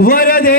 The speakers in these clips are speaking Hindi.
വരദേ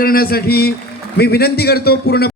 करण्यासाठी मी विनंती करतो पूर्ण